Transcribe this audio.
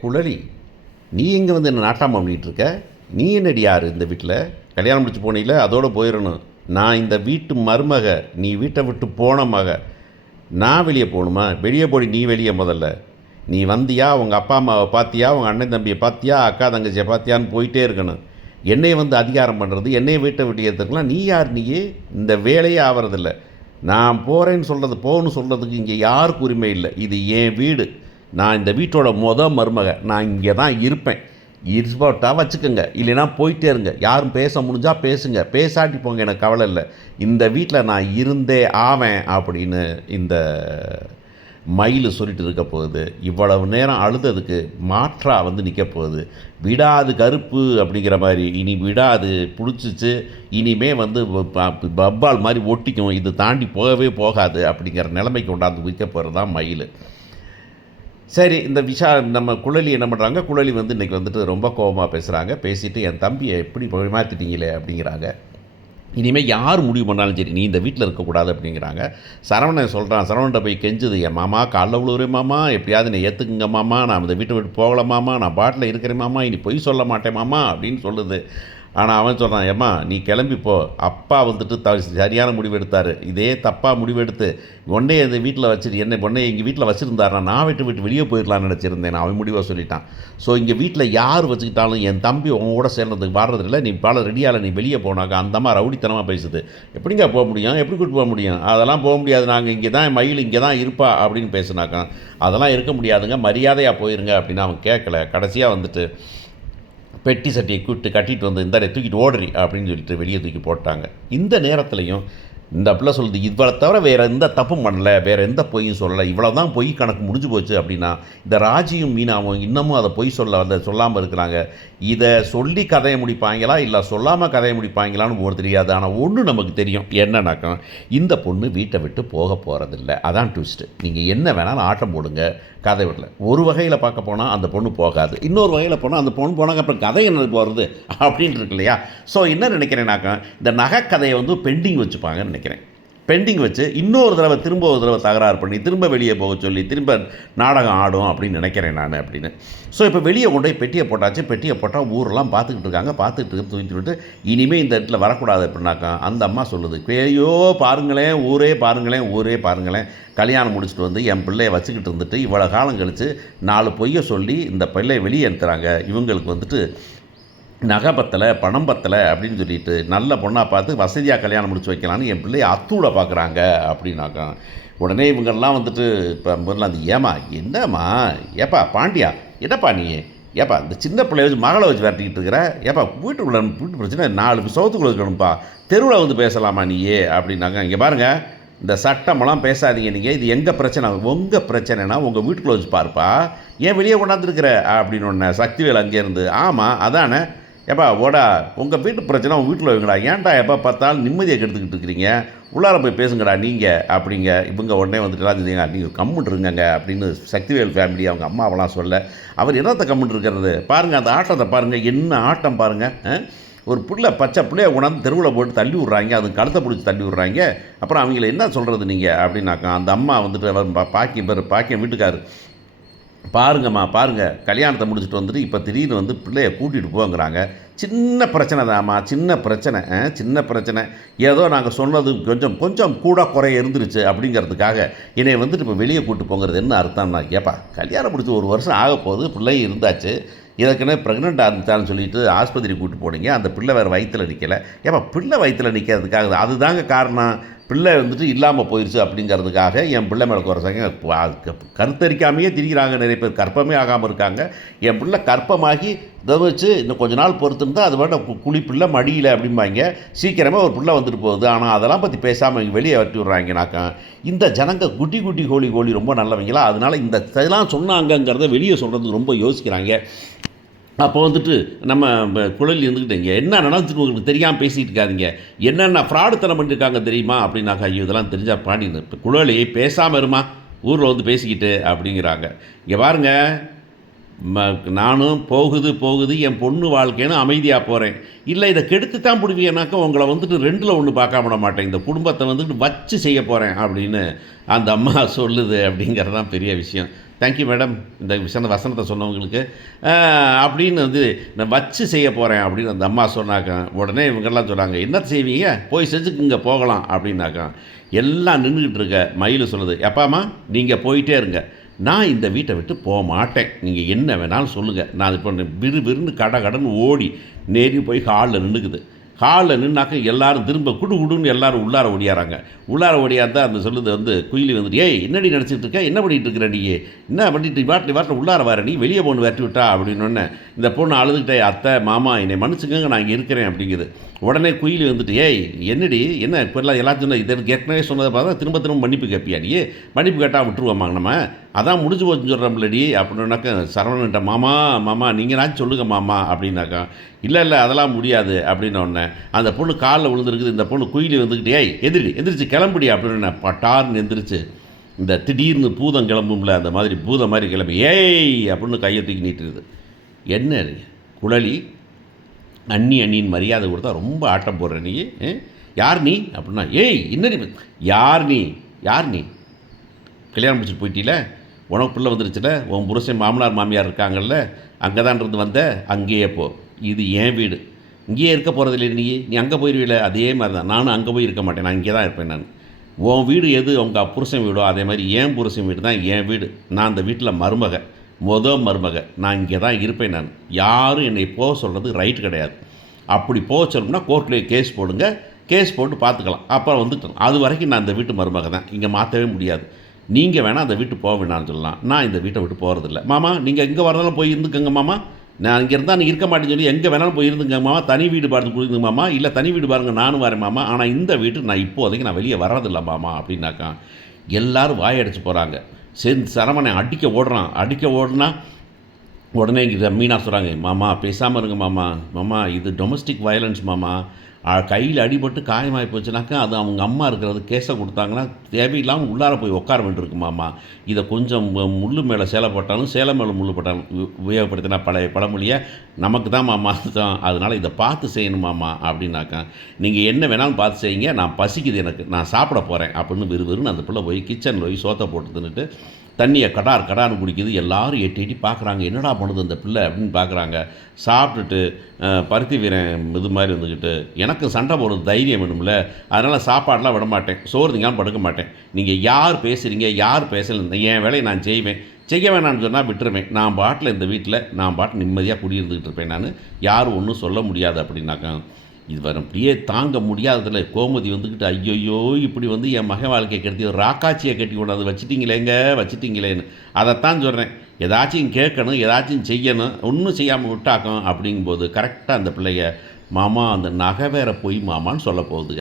குழலி, நீ எங்கே வந்து என்ன நாட்டாமல் பண்ணிகிட்ருக்க? நீ என்னடி யார் இந்த வீட்டில்? கல்யாணம் முடிச்சு போனீங்கள, அதோடு போயிடணும். நான் இந்த வீட்டு மருமக, நீ வீட்டை விட்டு போன மக. நான் வெளியே போகணுமா? வெளியே போடி, நீ வெளியே முதல்ல. நீ வந்தியா, உங்கள் அப்பா அம்மாவை பார்த்தியா, உங்கள் அண்ணன் தம்பியை பார்த்தியா, அக்கா தங்கச்சியை பார்த்தியான்னு போயிட்டே இருக்கணும். என்னையை வந்து அதிகாரம் பண்ணுறது, என்னையை வீட்டை விட்டு ஏற்றுக்கலாம். நீ யார்? நீயே இந்த வேலையே ஆகிறதில்ல. நான் போகிறேன்னு சொல்கிறது, போகணுன்னு சொல்கிறதுக்கு இங்கே யாருக்கு உரிமை இல்லை. இது என் வீடு. நான் இந்த வீட்டோட மருமக. நான் இங்கே தான் இருப்பேன். இருப்பாட்டால் வச்சுக்கோங்க, இல்லைனா போயிட்டே இருங்க. யாரும் பேச முடிஞ்சால் பேசுங்க, பேசாட்டி போங்க, எனக்கு கவலை இல்லை. இந்த வீட்டில் நான் இருந்தே ஆவேன் அப்படின்னு இந்த மயில் சொல்லிட்டு இருக்க போகுது. இவ்வளவு நேரம் அழுததுக்கு மாற்றாக வந்து நிற்க போகுது. விடாது கருப்பு அப்படிங்கிற மாதிரி, இனி விடாது, பிடிச்சிச்சு, இனிமே வந்து பப்பால் மாதிரி ஒட்டிக்கும், இது தாண்டி போகவே போகாது அப்படிங்கிற நிலைமைக்கு கொண்டாந்து விற்க போகிறது தான் மயில். சரி, இந்த நம்ம குழலி என்ன பண்ணுறாங்க? குழலி வந்து இன்றைக்கி வந்துட்டு ரொம்ப கோபமாக பேசுகிறாங்க. பேசிவிட்டு என் தம்பியை எப்படி மாற்றிட்டீங்களே அப்படிங்கிறாங்க. இனிமேல் யார் முடிவு பண்ணாலும் சரி, நீ இந்த வீட்டில் இருக்கக்கூடாது அப்படிங்கிறாங்க. சரவணன் சொல்கிறான், சரவணன்ட்ட போய் கெஞ்சுது, என் மாமா காலைல விழுவுறேன் மாமா, எப்படியாவது என்னை ஏற்றுக்குங்க மாமா, நான் இந்த வீட்டை விட்டு போகல மாமா, நான் பாட்டில் இருக்கிறேன் மாமா, இனி பொய் சொல்ல மாட்டேன் மாமா அப்படின்னு சொல்லுது. ஆனால் அவன் சொல்கிறான், ஏம்மா நீ கிளம்பிப்போ, அப்பா வந்துட்டு சரியான முடிவு எடுத்தார், இதே தப்பாக முடிவெடுத்து உடனே இந்த வீட்டில் வச்சுட்டு என்ன உடனே எங்கள் வீட்டில் வச்சுருந்தாருனா நான் விட்டு வெளியே போயிடலான்னு நினச்சிருந்தேன். அவன் முடிவாக சொல்லிட்டான். ஸோ இங்கே வீட்டில் யார் வச்சுக்கிட்டாலும் என் தம்பி உங்க கூட சேர்றதுக்கு வர்றதில்லை, நீ பால ரெடியால் நீ வெளியே போனாக்கா அந்த அம்மா ரவுடித்தனமாக பேசுது. எப்படிங்க போக முடியும்? எப்படி கூட்டு போக முடியும்? அதெல்லாம் போக முடியாது, நாங்கள் இங்கே தான், மயில் இங்கே தான் இருப்பா அப்படின்னு பேசுனாக்கா. அதெல்லாம் இருக்க முடியாதுங்க, மரியாதையாக போயிருங்க அப்படின்னு அவன் கேட்கல. கடைசியாக வந்துட்டு பெட்டி சட்டியை கட்டிட்டு வந்து இந்த தூக்கிட்டு ஓடுறி அப்படின்னு சொல்லிட்டு வெளியே தூக்கி போட்டாங்க. இந்த நேரத்துலையும் இந்த பிள்ளை சொல்லுது, இவ்வளோ தவிர வேறு எந்த தப்பும் பண்ணலை, வேறு எந்த பொய்யும் சொல்லலை, இவ்வளோ தான் பொய் கணக்கு முடிஞ்சு போச்சு அப்படின்னா இந்த ராஜியும் மீனாவும் இன்னமும் அதை பொய் சொல்லாமல் இருக்கிறாங்க. இதை சொல்லி கதையை முடிப்பாங்களா இல்லை சொல்லாமல் கதையை முடிப்பாங்களான்னு ஒரு தெரியாது. ஆனால் ஒன்று நமக்கு தெரியும், என்னன்னாக்கா இந்த பொண்ணு வீட்டை விட்டு போக போகிறதில்ல. அதான் ட்விஸ்ட்டு. நீங்கள் என்ன வேணாலும் ஆட்டம் போடுங்க, கதை விடல. ஒரு வகையில் பார்க்க போனால் அந்த பொண்ணு போகாது, இன்னொரு வகையில் போனால் அந்த பொண்ணு போனாங்க, அப்புறம் கதை என்ன போகிறது அப்படின்ட்டு இருக்கு இல்லையா? ஸோ என்ன நினைக்கிறேன்னாக்கா, இந்த நகைக்கதையை வந்து பெண்டிங் வச்சுப்பாங்கன்னு நினைக்கிறேன். பெண்டிங் வச்சு இன்னொரு தடவை திரும்ப ஒரு தடவை தகராறு பண்ணி திரும்ப வெளியே போக சொல்லி திரும்ப நாடகம் ஆடும் அப்படின்னு நினைக்கிறேன் நான் அப்படின்னு. ஸோ இப்போ வெளியே கொண்டு போய் பெட்டியை போட்டாச்சு. பெட்டியை போட்டால் ஊரெல்லாம் பார்த்துக்கிட்டு இருக்காங்க. பார்த்துக்கிட்டு தூக்கிட்டு இனிமேல் இந்த இடத்துல வரக்கூடாது அப்படின்னாக்கா அந்த அம்மா சொல்லுது, ஐயோ பாருங்களேன், ஊரே பாருங்களேன், ஊரே பாருங்களேன், கல்யாணம் முடிச்சுட்டு வந்து என் பிள்ளையை வச்சுக்கிட்டு இருந்துட்டு இவ்வளோ காலம் கழித்து 4 பொய்யை சொல்லி இந்த பிள்ளையை வெளியே எடுத்துறாங்க. இவங்களுக்கு வந்துட்டு நகை பத்தலை, பணம் பத்தலை அப்படின்னு சொல்லிட்டு நல்ல பொண்ணாக பார்த்து வசதியாக கல்யாணம் முடிச்சு வைக்கலான்னு என் பிள்ளையை அத்தூட பார்க்குறாங்க அப்படின்னாக்கா உடனே இவங்கெல்லாம் வந்துட்டு இப்போ முதல்ல அந்த ஏமா என்னம்மா, ஏப்பா பாண்டியா, என்னப்பா நீ, ஏப்பா இந்த சின்ன பிள்ளைய வச்சு மகளை வச்சு விரட்டிக்கிட்டு இருக்கிற, ஏப்பா வீட்டுக்குள்ள வீட்டு பிரச்சனை 4 சவுத்துக்குள்ள இருக்கணும்ப்பா, தெருவில் வந்து பேசலாமா நீயே அப்படின்னாங்க. இங்கே பாருங்கள், இந்த சட்டமெல்லாம் பேசாதீங்க நீங்கள், இது எங்கள் பிரச்சனை, உங்கள் பிரச்சனைனா உங்கள் வீட்டுக்குள்ளே வச்சு பார்ப்பா, ஏன் வெளியே கொண்டாந்துருக்குற அப்படின்னு ஒன்று சக்திவேல் அங்கேருந்து. ஆமாம் அதானே, ஏப்பா ஓடா, உங்கள் வீட்டு பிரச்சனை உங்கள் வீட்டில் வைங்கடா, ஏன்டா எப்போ பார்த்தாலும் நிம்மதியை கெடுத்துக்கிட்டு இருக்கிறீங்க, உள்ளார போய் பேசுங்கடா நீங்கள் அப்படிங்க. இவங்க உடனே வந்துட்டுலாம் நீங்கள் கம்முன்னு இருங்கங்க அப்படின்னு சக்திவேல் ஃபேமிலி அவங்க அம்மாவெல்லாம் சொல்ல, அவர் என்னத்தை கம்முன்னு இருக்கிறது பாருங்கள், அந்த ஆட்டத்தை பாருங்கள், என்ன ஆட்டம் பாருங்கள். ஒரு பச்சை பிள்ளைய கொண்டாந்து தெருவில் போட்டு தள்ளி விட்றாங்க, அது கழுத்தை பிடிச்சி தள்ளி விட்றாங்க. அப்புறம் அவங்கள என்ன சொல்கிறது நீங்கள் அப்படின்னாக்கா அந்த அம்மா வந்துட்டு பாக்கியம் வீட்டுக்காரு, பாருங்கம்மா பாருங்கள், கல்யாணத்தை முடிச்சுட்டு வந்துட்டு இப்போ திடீர்னு வந்து பிள்ளையை கூட்டிகிட்டு போங்கிறாங்க. சின்ன பிரச்சனை தான்மா, சின்ன பிரச்சனை, ஏதோ நாங்கள் சொன்னது கொஞ்சம் கூட குறைய இருந்துருச்சு அப்படிங்கிறதுக்காக என்னை வந்துட்டு இப்போ வெளியே கூப்பிட்டு போங்கிறது என்ன அர்த்தம்னா, ஏப்பா கல்யாணம் முடிச்சு 1 வருஷம் ஆக போகுது, பிள்ளையும் இருந்தாச்சு, இதற்கனவே ப்ரெக்னெண்ட்டாக இருந்துச்சான்னு சொல்லிட்டு ஆஸ்பத்திரி கூப்பிட்டு போனீங்க, அந்த பிள்ளை வேறு வயிற்றில் நிற்கலை. ஏப்பா பிள்ளை வயிற்றில் நிற்கிறதுக்காக அதுதாங்க காரணம், பிள்ளை வந்துட்டு இல்லாமல் போயிடுச்சு அப்படிங்கிறதுக்காக என் பிள்ளை மேலே குறைச்சாங்க. கருத்தரிக்காமையே திரிகிறாங்க நிறைய பேர், கற்பமே ஆகாமல் இருக்காங்க. என் பிள்ளை கற்பமாகி இதை வச்சு இன்னும் கொஞ்ச நாள் பொறுத்துருந்தால் அது வேண்ட பிள்ளை மடியில் அப்படிம்பாங்க, சீக்கிரமாக ஒரு பிள்ளை வந்துட்டு போகுது. ஆனால் அதெல்லாம் பற்றி பேசாமல் இங்கே வெளியே வட்டி விட்றாங்கனாக்கா இந்த ஜனங்க குட்டி கோழி ரொம்ப நல்லவங்களா, அதனால் இந்த இதெல்லாம் சொன்னாங்கங்கிறத வெளியே சொல்கிறதுக்கு ரொம்ப யோசிக்கிறாங்க. அப்போ வந்துட்டு நம்ம குழலி இருந்துக்கிட்டீங்க, என்ன நடந்துச்சுன்னு உங்களுக்கு தெரியாமல் பேசிகிட்டு இருக்காதிங்க, என்னென்ன ஃப்ராடுத்தனம் பண்ணியிருக்காங்க தெரியுமா அப்படின்னாக்கா, ஐயோ இதெல்லாம் தெரிஞ்சால் பாடினு இப்போ குழலி பேசாமல் இருமா, ஊரில் வந்து பேசிக்கிட்டு அப்படிங்கிறாங்க. இங்கே பாருங்கள், நானும் போகுது என் பொண்ணு வாழ்க்கைன்னு அமைதியாக போகிறேன், இல்லை இதை கெடுத்து தான் பிடிவியனாக்கா உங்களை வந்துட்டு 2ல் 1 பார்க்க விட மாட்டேன், இந்த குடும்பத்தை வந்துட்டு வச்சு செய்ய போகிறேன் அப்படின்னு அந்த அம்மா சொல்லுது அப்படிங்கிறது தான் பெரிய விஷயம். தேங்க்யூ மேடம் இந்த வசனத்தை சொன்னவங்களுக்கு அப்படின்னு வந்து நான் வச்சு செய்ய போகிறேன் அப்படின்னு அந்த அம்மா சொன்னாக்கா, உடனே இவங்கெல்லாம் சொன்னாங்க, என்ன செய்வீங்க, போய் செஞ்சுக்குங்க போகலாம் அப்படின்னாக்கா. எல்லாம் நின்றுக்கிட்டு இருக்க மயில் சொல்லுது, எப்பாம்மா நீங்கள் போயிட்டே இருங்க, நான் இந்த வீட்டை விட்டு போக மாட்டேன், நீங்கள் என்ன வேணாலும் சொல்லுங்கள். நான் இப்போ விறுவிறுன்னு கடன்னு ஓடி நேரி போய் ஹாலில் நின்றுக்குது. ஹாலில் நின்னாக்க எல்லாரும் திரும்ப குடுன்னு எல்லாரும் உள்ளார ஓடியாராங்க. உள்ளார ஓடியாந்தா அந்த சொல்லுது வந்து குயிலி வந்துட்டு, ஏய் என்னடி நினச்சிட்டு இருக்க, என்ன பண்ணிகிட்டு இருக்கிற நீ, என்ன பண்ணிட்டு வாட்டில் உள்ளார வர, நீ வெளியே பொண்ணு வெட்டி விட்டா அப்படின்னொன்னே இந்த பொண்ணு அழுதுகிட்டே, அத்தை மாமா என்னை மன்னிச்சுக்கங்க நான் இங்கே இருக்கிறேன் அப்படிங்குது. உடனே குயிலி வந்துட்டு, ஏய் என்னடி என்ன இப்போல்லாம் எல்லாத்தையும் சொன்ன இதற்கு ஏற்கனவே சொன்னதை பார்த்தா திரும்ப மன்னிப்பு கேட்பியா நீ, மன்னிப்பு கேட்டால் விட்டுருவோமாங்க நம்ம, அதான் முடிஞ்சு போச்சுன்னு சொல்கிறோம்லடி அப்படின்னாக்கா. சரவணன்ட்ட, மாமா நீங்களாச்சும் சொல்லுங்கள் மாமா அப்படின்னாக்கா. இல்லை அதெல்லாம் முடியாது அப்படின்னோடனே அந்த பொண்ணு காலில் விழுந்துருக்குது. இந்த பொண்ணு குயிலி வந்துக்கிட்டு, ஏய் எந்திரிச்சு கிளம்புடி அப்படின்னு பட்டார்னு எந்திரிச்சு இந்த திடீர்னு பூதம் கிளம்பும்ல அந்த மாதிரி பூதம் மாதிரி கிளம்பி ஏய் அப்படின்னு கையை தூக்கி நீட்டுருது. என்ன குழலி அண்ணின்னு மரியாதை கொடுத்தா ரொம்ப ஆட்டம் போடுற நீ, யார் நீ அப்படின்னா, ஏய் இன்னடி யார் நீ கல்யாணம் முடிச்சுட்டு போயிட்டீல, உனக்கு பிள்ளை வந்துருச்சுல, உன் புருஷன் மாமனார் மாமியார் இருக்காங்கல்ல, அங்கே தான் இருந்து வந்த, அங்கேயே போ, இது என் வீடு, இங்கேயே இருக்க போகிறதில்ல, நீ அங்கே போயிடுவீல, அதே மாதிரி தான் நானும் அங்கே போய் இருக்க மாட்டேன், நான் இங்கே தான் இருப்பேன். நான் உன் வீடு எது உங்கள் புருஷன் வீடோ அதே மாதிரி என் புருஷன் வீடு தான் என் வீடு, நான் அந்த வீட்டில் மருமக நான் இங்கே தான் இருப்பேன். நான் யாரும் என்னை போக சொல்கிறது ரைட்டு கிடையாது. அப்படி போக சொல்லணும்னா கோர்ட்லேயே கேஸ் போடுங்க, கேஸ் போட்டு பார்த்துக்கலாம், அப்புறம் வந்துட்டோம். அது வரைக்கும் நான் இந்த வீட்டு மருமக தான், இங்கே மாற்றவே முடியாது. நீங்கள் வேணால் அந்த வீட்டு போக வேணான்னு சொல்லலாம், நான் இந்த வீட்டை விட்டு போகிறதில்ல. மாமா நீங்கள் எங்கே வரதாலும் போய் இருந்துக்கங்க மாமா, நான் இங்கே இருந்தால் நீங்கள் இருக்க மாட்டேன்னு சொல்லி எங்கே வேணாலும் போய் இருந்துங்க மாமா, தனி வீடு பார்த்து கொடுங்க மாமா, இல்லை தனி வீடு பாருங்கள் நானும் வரேன் மாமா, ஆனால் இந்த வீட்டுக்கு நான் இப்போதைக்கு நான் வெளியே வர்றதில்ல மாமா அப்படின்னாக்கா. எல்லோரும் வாயடிச்சு போகிறாங்க. சரவணன் அடிக்க ஓடுனா உடனே இங்கே மீனா சொல்கிறாங்க, மாமா பேசாமல் இருங்க மாமா இது டொமஸ்டிக் வயலன்ஸ் மாமா, கையில் அடிபட்டு காயமாகி போச்சுனாக்கா அது அவங்க அம்மா இருக்கிறது கேஸை கொடுத்தாங்கன்னா தேவையில்லாமல் உள்ளார போய் உட்கார வேண்டியிருக்கு மாமா, இதை கொஞ்சம் முள்ளு மேலே சேலை போட்டாலும் சேலை மேலே முள்ளு போட்டாலும் உபயோகப்படுத்தினா பழைய பழமொழியை நமக்கு தான் மாமா தான், அதனால் இதை பார்த்து செய்யணும் மாமா அப்படின்னாக்கா. நீங்கள் என்ன வேணாலும் பார்த்து செய்யுங்க, நான் பசிக்குது எனக்கு, நான் சாப்பிட போகிறேன் அப்படின்னு விறுவிறுன்னு அந்த பிள்ளை போய் கிச்சனில் போய் சோத்தை போட்டு தின்னுட்டு தண்ணியை கடார்னு குடிக்குது. எல்லோரும் எட்டி பார்க்குறாங்க, என்னடா பண்ணுது அந்த பிள்ளை அப்படின்னு பார்க்குறாங்க. சாப்பிட்டுட்டு பருத்தி வீரன் இது மாதிரி வந்துக்கிட்டு, எனக்கு சண்டை போடுறது தைரியம் வேணும்ல, அதனால் சாப்பாடெலாம் விட மாட்டேன், சோறு திங்காமல் படுக்க மாட்டேன், நீங்கள் யார் பேசுகிறீங்க யார் பேசலை, என் வேலையை நான் செய்ய வேணான்னு சொன்னால் விட்டுருவேன், நான் பாட்டில் இந்த வீட்டில் நான் பாட்டு நிம்மதியாக குடியிருந்துக்கிட்டு இருப்பேன், நான் யாரும் ஒன்றும் சொல்ல முடியாது அப்படின்னாக்கா. இது வரும் அப்படியே தாங்க முடியாததில் கோமதி வந்துக்கிட்டு, ஐயோயோ இப்படி வந்து என் மகன் வாழ்க்கையை கெடுத்தி ராக்காச்சியை கட்டி கொண்டாந்து வச்சிட்டிங்களேன்னு அதைத்தான் சொல்கிறேன். ஏதாச்சும் கேட்கணும், ஏதாச்சும் செய்யணும், ஒன்றும் செய்யாமல் விட்டாக்கும் அப்படிங்கும்போது கரெக்டாக அந்த பிள்ளைய மாமா அந்த நகை வேற போய் மாமான்னு சொல்ல போகுது.